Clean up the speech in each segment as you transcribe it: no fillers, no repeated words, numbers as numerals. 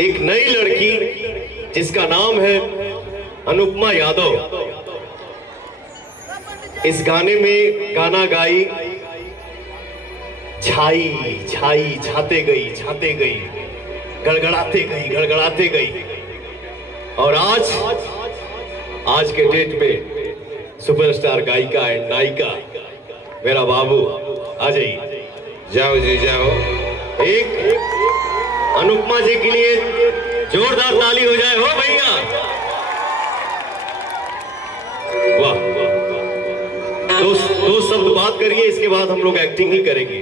एक नई लड़की जिसका नाम है अनुपमा यादव। इस गाने में गाना गाई, छाई छाई छाते गई, गड़गड़ाते गई। और आज के डेट में सुपरस्टार गायिका एंड नायिका मेरा बाबू आ जाइए। जाओ जी जाओ। एक अनुपमा जी के लिए जोरदार ताली हो जाए हो भैया। वाह वाह। दो शब्द बात करिए, इसके बाद हम लोग एक्टिंग ही करेंगे,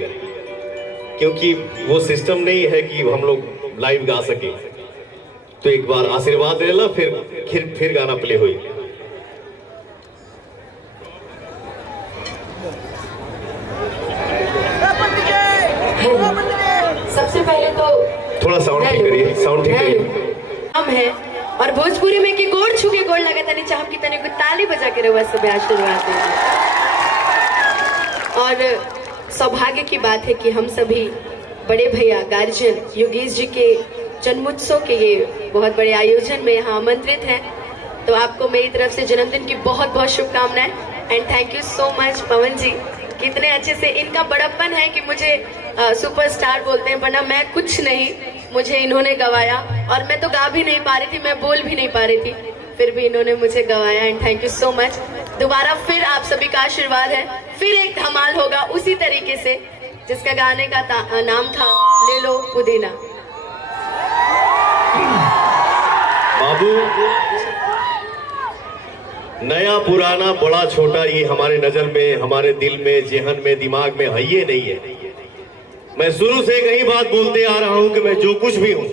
क्योंकि वो सिस्टम नहीं है कि हम लोग लाइव गा सके। तो एक बार आशीर्वाद ले ला, फिर गाना प्ले हुई। सबसे पहले तो थोड़ा साउंड ठीक करिए, साउंड ठीक करिए। हम है और भोजपुरी में कि गोड़ छू के गोड़ लगा तनी चाहम की तनी को ताली बजा के रहुआ सब आशीर्वाद दीजिए। और सौभाग्य की बात है कि हम सभी बड़े भैया गार्जियन योगेश जी के जन्मोत्सव के ये बहुत बड़े आयोजन में यहाँ आमंत्रित हैं। तो आपको मेरी तरफ से जन्मदिन की बहुत बहुत शुभकामनाएं and thank you so much Pawan ji. कितने अच्छे से इनका बड़प्पन है कि मुझे सुपरस्टार बोलते हैं, वरना मैं कुछ नहीं, मुझे इन्होंने गवाया। और मैं तो गा भी नहीं पा रही थी, मैं बोल भी नहीं पा रही थी, फिर भी इन्होंने मुझे गवाया and thank you so much. दोबारा फिर आप सभी का आशीर्वाद है, फिर एक धमाल होगा उसी तरीके से जिसका गाने का नाम था ले लो पुदीना। बाबू, नया पुराना बड़ा छोटा ये हमारे नजर में, हमारे दिल में, जेहन में, दिमाग में है ये नहीं है। मैं शुरू से कई बात बोलते आ रहा हूं कि मैं जो कुछ भी हूं,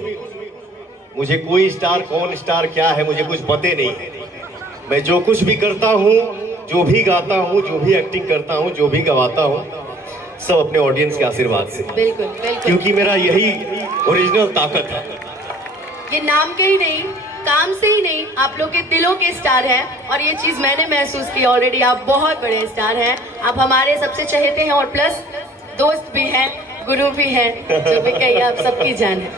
मुझे कोई स्टार कौन स्टार क्या है मुझे कुछ पते नहीं है। मैं जो कुछ भी करता हूं, जो भी गाता हूं, जो भी एक्टिंग करता हूं, जो भी गवाता हूं, सब अपने ऑडियंस के आशीर्वाद से। बिल्कुल बिल्कुल, क्योंकि मेरा यही ओरिजिनल ताकत है। ये नाम के ही नहीं, काम से ही नहीं, आप लोग के दिलों के स्टार हैं। और ये चीज मैंने महसूस की ऑलरेडी, आप बहुत बड़े स्टार हैं, आप हमारे सबसे चहेते हैं और प्लस दोस्त भी हैं, गुरु भी हैं, जो भी कहिए आप सबकी जान है।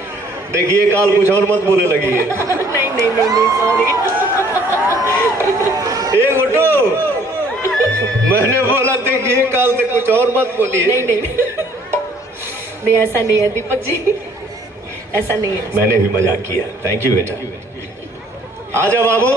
देखिए काल कुछ और मत बोले लगी है। नहीं नहीं नहीं नहीं सॉरी। ए गुड्डू, मैंने बोला देखिए काल से कुछ और मत बोलिए। नहीं नहीं नहीं, ऐसा नहीं है दीपक जी, ऐसा नहीं है। मैंने भी मजाक किया। थैंक यू बेटा। आजा बाबू।